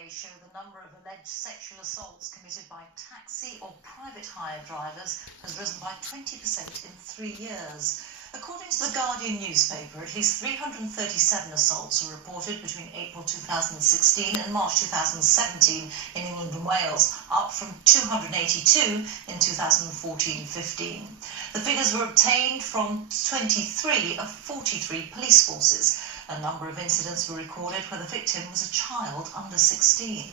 surveys show the number of alleged sexual assaults committed by taxi or private hire drivers has risen by 20% in 3 years. According to the Guardian newspaper, at least 337 assaults were reported between April 2016 and March 2017 in England and Wales, up from 282 in 2014-15. The figures were obtained from 23 of 43 police forces. A number of incidents were recorded where the victim was a child under 16.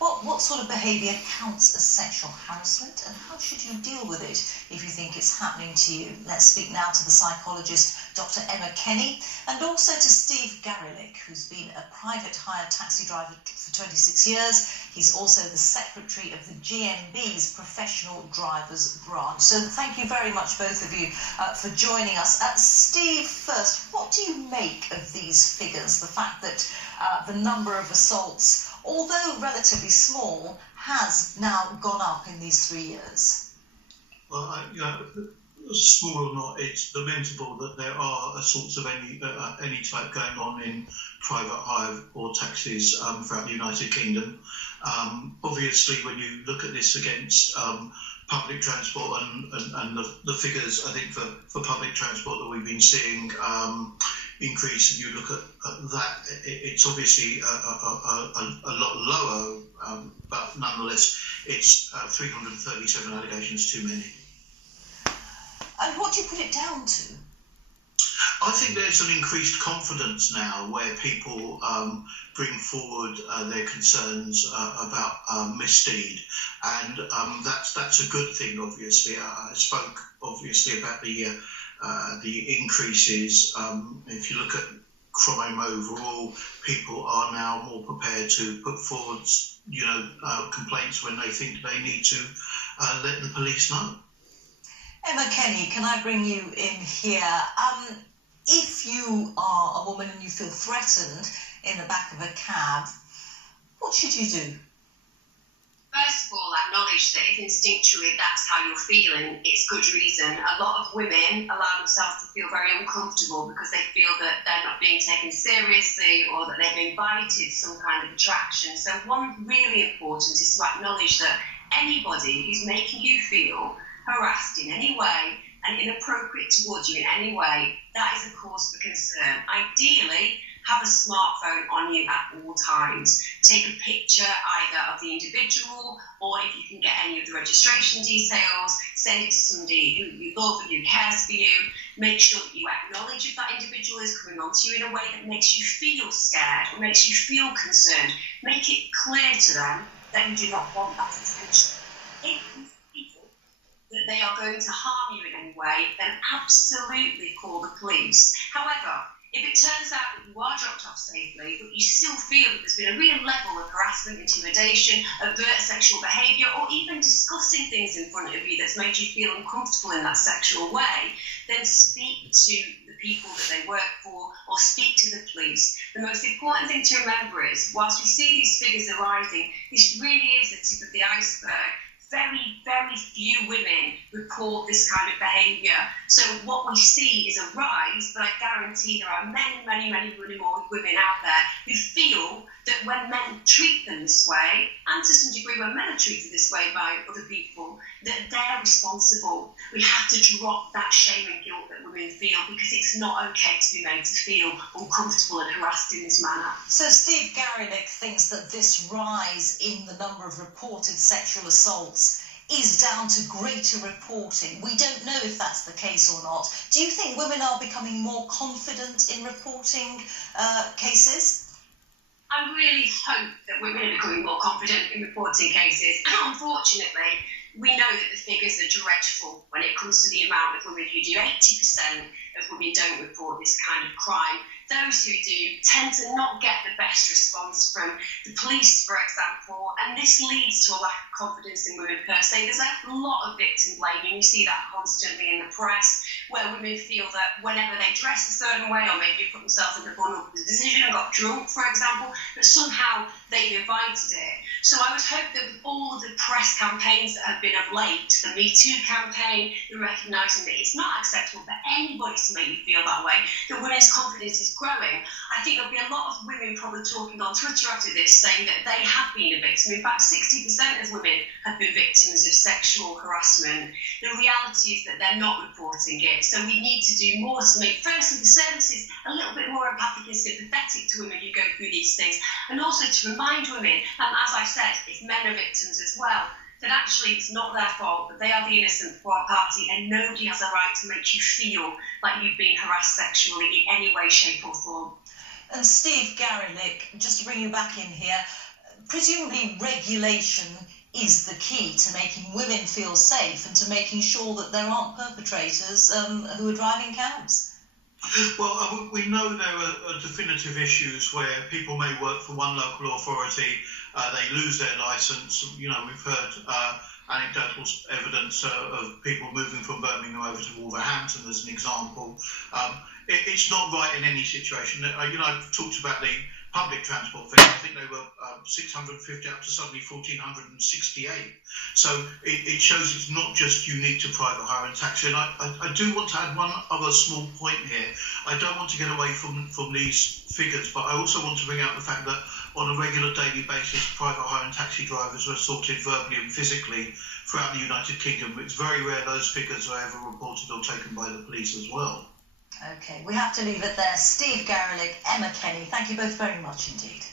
Well, what sort of behaviour counts as sexual harassment, and how should you deal with it if you think it's happening to you? Let's speak now to the psychologist Dr. Emma Kenny, and also to Steve Garelick, who's been a private hire taxi driver for 26 years. He's also the secretary of the GMB's Professional Drivers Branch. So thank you very much, both of you, for joining us. Steve, first, what do you make of these figures? The fact that the number of assaults, although relatively small, has now gone up in these 3 years? Well, small or not, it's lamentable that there are assaults of any type going on in private hire or taxis throughout the United Kingdom. Obviously, when you look at this against public transport and the figures, I think for public transport that we've been seeing increase, and you look at that, it's obviously a lot lower, but nonetheless, it's 337 allegations too many. And what do you put it down to? I think there's an increased confidence now where people bring forward their concerns about misdeed, and that's a good thing. Obviously, I spoke obviously about the increases. If you look at crime overall, people are now more prepared to put forward, complaints when they think they need to let the police know. Emma Kenny, can I bring you in here? If you are a woman and you feel threatened in the back of a cab, what should you do? First of all, acknowledge that if instinctually that's how you're feeling, it's good reason. A lot of women allow themselves to feel very uncomfortable because they feel that they're not being taken seriously or that they've invited some kind of attraction. So one really important is to acknowledge that anybody who's making you feel harassed in any way and inappropriate towards you in any way, that is a cause for concern. Ideally, have a smartphone on you at all times. Take a picture either of the individual, or if you can get any of the registration details, send it to somebody who you love and who cares for you. Make sure that you acknowledge if that individual is coming on to you in a way that makes you feel scared or makes you feel concerned. Make it clear to them that you do not want that attention. If you feel that they are going to harm you in any way, then absolutely call the police. However, if it turns out that you are dropped off safely, but you still feel that there's been a real level of harassment, intimidation, overt sexual behaviour, or even discussing things in front of you that's made you feel uncomfortable in that sexual way, then speak to the people that they work for or speak to the police. The most important thing to remember is, whilst we see these figures arising, this really is the tip of the iceberg. Very, very few women report this kind of behaviour. So what we see is a rise, but I guarantee there are many, many, many women out there who feel that when men treat them this way, and to some degree when men are treated this way by other people, that they're responsible. We have to drop that shame and guilt that women feel, because it's not okay to be made to feel uncomfortable and harassed in this manner. So Steve Garelick thinks that this rise in the number of reported sexual assaults is down to greater reporting. We don't know if that's the case or not. Do you think women are becoming more confident in reporting cases? I really hope that women are becoming more confident in reporting cases. Unfortunately, we know that the figures are dreadful when it comes to the amount of women who do. 80% of women don't report this kind of crime. Those who do tend to not get the best response from the police, for example, and this leads to a lack of confidence in women per se. There's a lot of victim blaming. You see that constantly in the press, where women feel that whenever they dress a certain way or maybe put themselves in a vulnerable position and got drunk, for example, that somehow they've invited it. So I would hope that with all of the press campaigns that have been of late, the Me Too campaign, the recognising that it's not acceptable for anybody to make you feel that way, that women's confidence is is growing. I think there'll be a lot of women probably talking on Twitter after this saying that they have been a victim. In fact, 60% of women have been victims of sexual harassment. The reality is that they're not reporting it. So we need to do more to make, firstly, the services a little bit more empathic and sympathetic to women who go through these things, and also to remind women, as I said, if men are victims as well, that actually it's not their fault, that they are the innocent party, and nobody has a right to make you feel like you've been harassed sexually in any way, shape or form. And Steve Garelick, just to bring you back in here, presumably regulation is the key to making women feel safe and to making sure that there aren't perpetrators who are driving cabs. Well, we know there are definitive issues where people may work for one local authority, they lose their licence. You know, we've heard anecdotal evidence of people moving from Birmingham over to Wolverhampton as an example. It's not right in any situation. You know, I've talked about the public transport figures. I think they were 650 up to suddenly 1,468. So it shows it's not just unique to private hire and taxi. And I do want to add one other small point here. I don't want to get away from these figures, but I also want to bring out the fact that on a regular daily basis, private hire and taxi drivers are assaulted verbally and physically throughout the United Kingdom. It's very rare those figures are ever reported or taken by the police as well. OK, we have to leave it there. Steve Garelick, Emma Kenny, thank you both very much indeed.